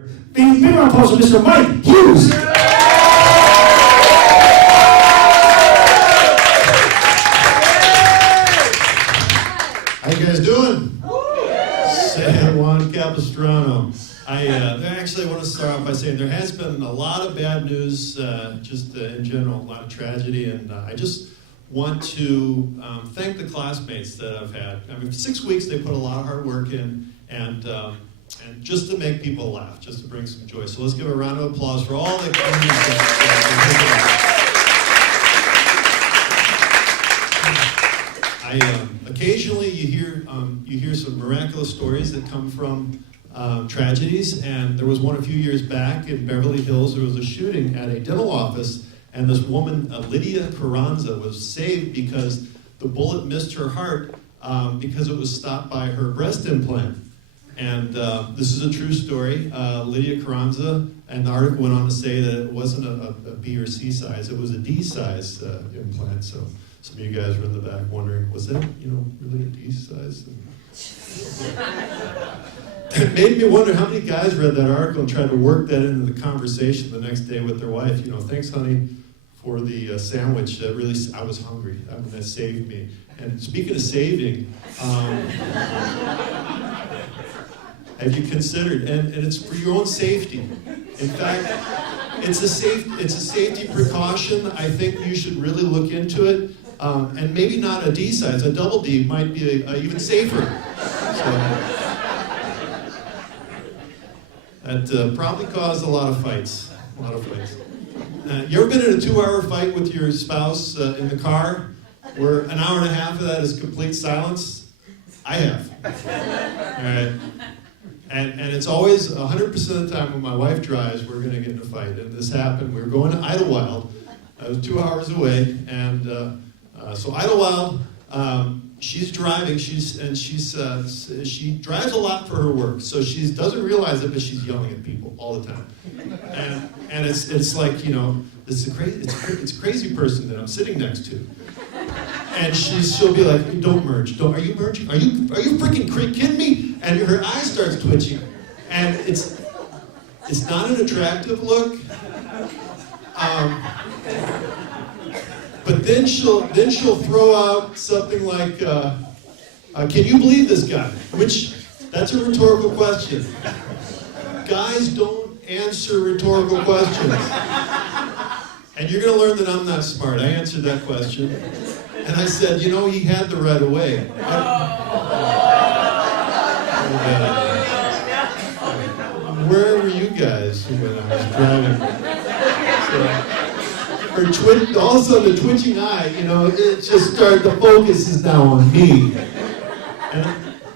The big round of applause for Mr. Mike Hughes. How you guys doing? San Juan Capistrano. I actually want to start off by saying there has been a lot of bad news, in general, a lot of tragedy, and I just want to thank the classmates that I've had. I mean, 6 weeks they put a lot of hard work in, and just to make people laugh, just to bring some joy. So let's give a round of applause for all the occasionally you hear some miraculous stories that come from tragedies, and there was one a few years back in Beverly Hills. There was a shooting at a dental office, and this woman, Lydia Carranza, was saved because the bullet missed her heart because it was stopped by her breast implant. And this is a true story. Lydia Carranza, and the article went on to say that it wasn't a B or C size, it was a D size implant. So some of you guys were in the back wondering, was that, really a D size? It made me wonder how many guys read that article and tried to work that into the conversation the next day with their wife. Thanks, honey, for the sandwich. I was hungry. That saved me. And speaking of saving, have you considered, and it's for your own safety. In fact, it's a safety precaution. I think you should really look into it. And maybe not a D size, a double D might be even safer. So, that probably caused a lot of fights. You ever been in a 2-hour fight with your spouse in the car, where an hour and a half of that is complete silence? I have. All right. And it's always 100% of the time when my wife drives, we're going to get in a fight. And this happened. We were going to Idlewild. I was 2 hours away, and so Idlewild, she's driving. She drives a lot for her work, so she doesn't realize it, but she's yelling at people all the time. And it's like it's a crazy person that I'm sitting next to. And she'll be like, "Don't merge. Are you merging? Are you freaking kidding me?" And her eye starts twitching, and it's not an attractive look. But then she'll throw out something like, "Can you believe this guy?" Which that's a rhetorical question. Guys don't answer rhetorical questions. And you're going to learn that I'm not smart. I answered that question. And I said, he had the right of way. Where were you guys when I was driving? All of a sudden, the twitching eye, it just started, the focus is now on me.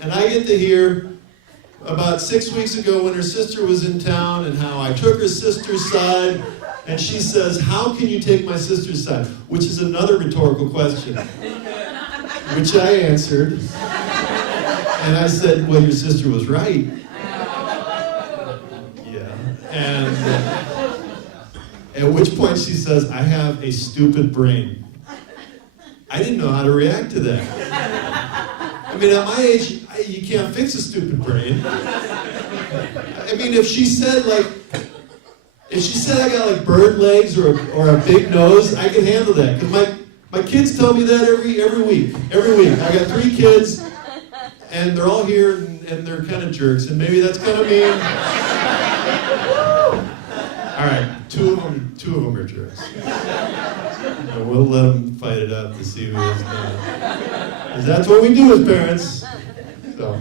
And I get to hear about 6 weeks ago when her sister was in town and how I took her sister's side. And she says, "How can you take my sister's side?" Which is another rhetorical question, which I answered. And I said, "Well, your sister was right." Yeah. And at which point she says, "I have a stupid brain." I didn't know how to react to that. I mean, at my age, you can't fix a stupid brain. I mean, if she said I got like bird legs or a big nose, I can handle that. Because my kids tell me that every week. Every week. I got 3 kids, and they're all here, and they're kind of jerks, and maybe that's kind of mean. All right, two of them are jerks. And we'll let them fight it out to see who is not. Because that's what we do as parents. So.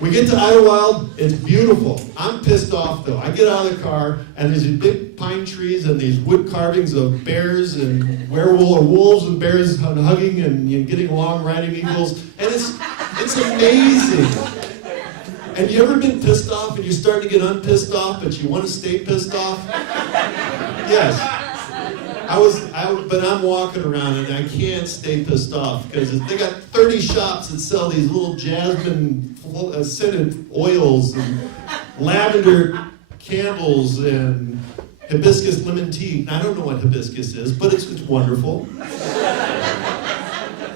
We get to Idlewild, it's beautiful. I'm pissed off though. I get out of the car and there's these big pine trees and these wood carvings of bears and wolves and bears hugging and getting along, riding eagles. And it's amazing. And you ever been pissed off and you're starting to get unpissed off, but you want to stay pissed off? Yes. But I'm walking around and I can't stay pissed off because they got 30 shops that sell these little jasmine scented oils and lavender candles and hibiscus lemon tea. I don't know what hibiscus is, but it's wonderful.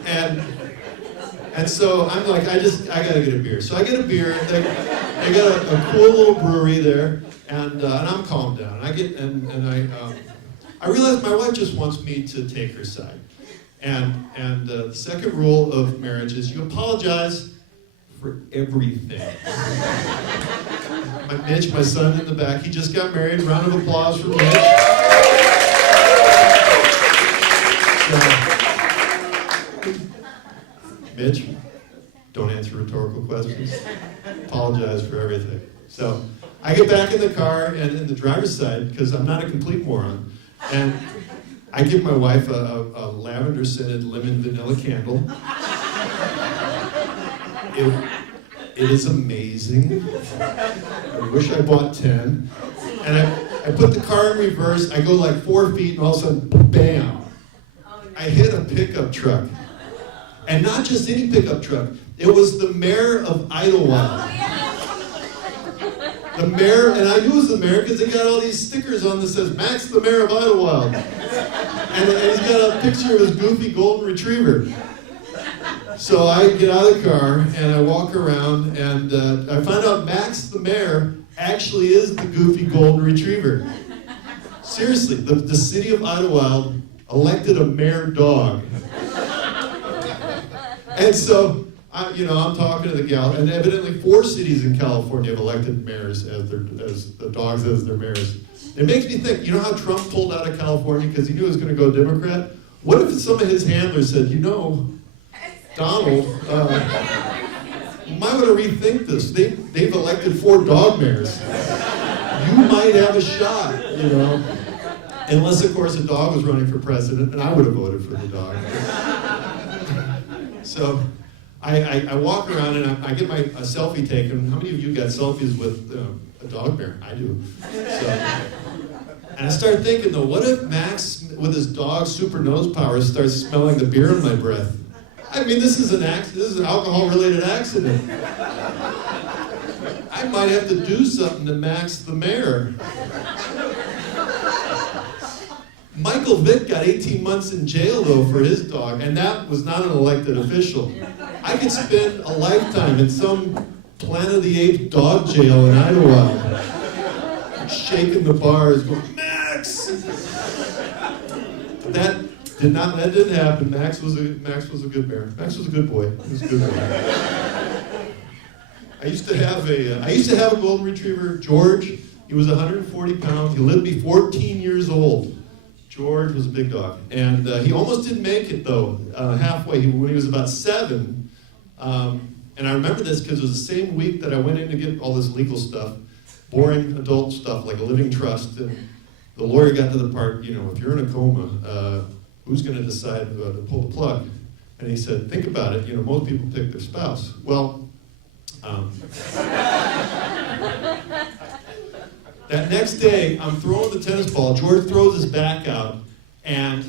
And so I'm like, I gotta get a beer. So I get a beer. They got a cool little brewery there. and I'm calmed down. I realize my wife just wants me to take her side. And the second rule of marriage is you apologize for everything. Mitch, my son in the back, he just got married. Round of applause for Mitch. Mitch, don't answer rhetorical questions. Apologize for everything. So I get back in the car and in the driver's side, because I'm not a complete moron, and I give my wife a lavender-scented lemon vanilla candle. It is amazing. I wish I bought 10. And I put the car in reverse. I go like 4 feet, and all of a sudden, bam! I hit a pickup truck. And not just any pickup truck. It was the mayor of Idlewild. The mayor, and I knew it was the mayor because they got all these stickers on that says, Max, the mayor of Idlewild. And he's got a picture of his goofy golden retriever. So I get out of the car and I walk around and I find out Max, the mayor, actually is the goofy golden retriever. Seriously, the city of Idlewild elected a mayor dog. And so, I'm talking to the gal, and evidently 4 cities in California have elected mayors as the dogs as their mayors. It makes me think, you know how Trump pulled out of California because he knew he was going to go Democrat? What if some of his handlers said, Donald, you might want to rethink this. They've elected 4 dog mayors. You might have a shot, Unless, of course, a dog was running for president, and I would have voted for the dog. So I walk around and I get a selfie taken. How many of you got selfies with a dog bear? I do. And I started thinking, though, what if Max, with his dog's super nose powers, starts smelling the beer in my breath? I mean, this is an accident. This is an alcohol-related accident. I might have to do something to Max the mayor. Michael Vick got 18 months in jail, though, for his dog, and that was not an elected official. I could spend a lifetime in some Planet of the Apes dog jail in Idlewild, shaking the bars, going, Max! That didn't happen. Max was a good bear. Max was a good boy. He was a good boy. I used to have a golden retriever, George. He was 140 pounds. He lived to be 14 years old. George was a big dog. And he almost didn't make it, though, halfway. When he was about 7, and I remember this because it was the same week that I went in to get all this legal stuff, boring adult stuff like a living trust. And the lawyer got to the part, if you're in a coma, who's going to decide to pull the plug? And he said, think about it. Most people pick their spouse. Well, that next day, I'm throwing the tennis ball. George throws his back out, and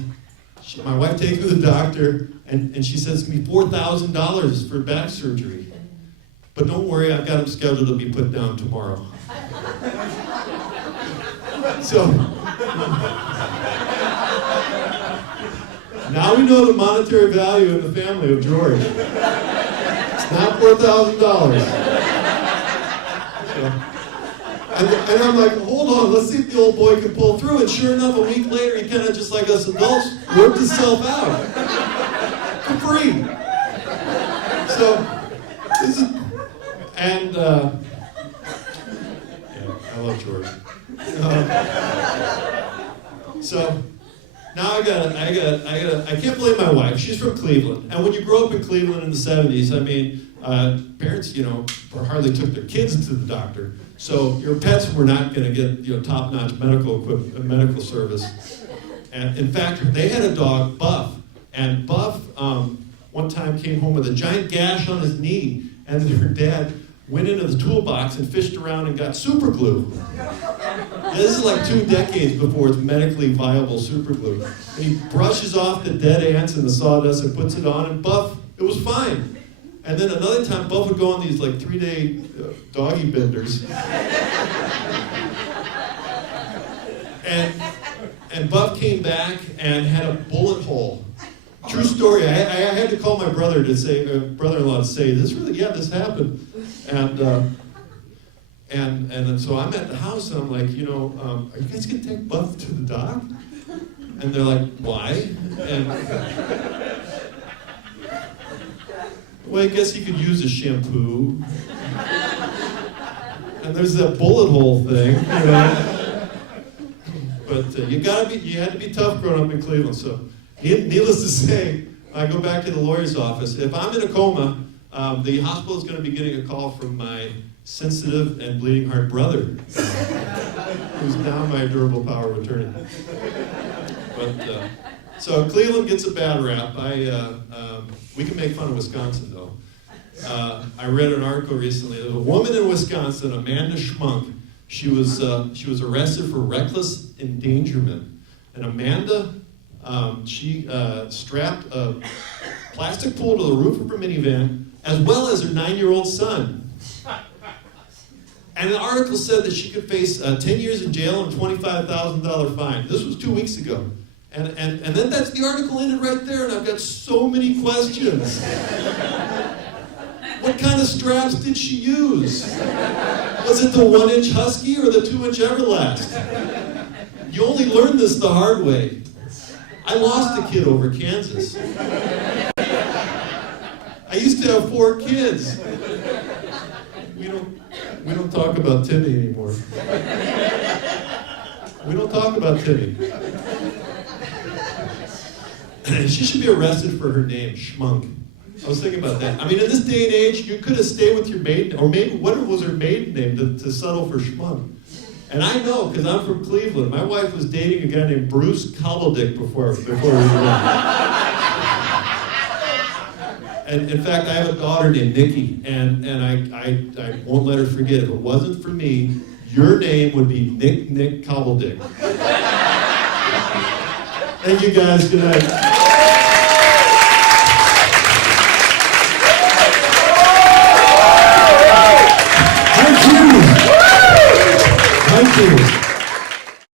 my wife takes me to the doctor, and she says to me, $4,000 for back surgery. But don't worry, I've got him scheduled to be put down tomorrow. So, now we know the monetary value in the family of George. It's not $4,000. And I'm like, hold on, let's see if the old boy can pull through. And sure enough, a week later, he kind of, just like us adults, worked himself out. For free. So, I love George. So, now I can't blame my wife. She's from Cleveland. And when you grow up in Cleveland in the 70s, parents, hardly took their kids to the doctor. So your pets were not going to get, top-notch medical service. And in fact, they had a dog, Buff. And Buff, one time came home with a giant gash on his knee. And her dad went into the toolbox and fished around and got super glue. This is like 2 decades before it's medically viable super glue. And he brushes off the dead ants and the sawdust and puts it on, and Buff, it was fine. And then another time, Buff would go on these 3-day doggy benders. And Buff came back and had a bullet hole. True story. I had to call my brother to say, brother-in-law to say, this happened. And And so I'm at the house, and I'm like, are you guys going to take Buff to the doc? And they're like, why? And, well, I guess he could use a shampoo. And there's that bullet hole thing, But you had to be tough growing up in Cleveland. So, needless to say, I go back to the lawyer's office. If I'm in a coma, the hospital is going to be getting a call from my sensitive and bleeding heart brother, who's now my durable power of attorney. But so Cleveland gets a bad rap. We can make fun of Wisconsin though. I read an article recently. There's a woman in Wisconsin, Amanda Schmunk. She was arrested for reckless endangerment, and Amanda, she strapped a plastic pool to the roof of her minivan, as well as her 9-year-old son. And the article said that she could face 10 years in jail and $25,000 fine. This was 2 weeks ago. And then that's the article ended right there, and I've got so many questions. What kind of straps did she use? Was it the 1-inch Husky or the 2-inch Everlast? You only learn this the hard way. I lost a kid over Kansas. I used to have 4 kids. We don't talk about Timmy anymore. We don't talk about Timmy. She should be arrested for her name, Schmunk. I was thinking about that. I mean, in this day and age, you could have stayed with your maiden, or maybe what was her maiden name to settle for Schmunk? And I know, because I'm from Cleveland. My wife was dating a guy named Bruce Cobbledick before we met. And in fact, I have a daughter named Nikki, and I won't let her forget. If it wasn't for me, your name would be Nick Cobbledick. Thank you guys. Good night.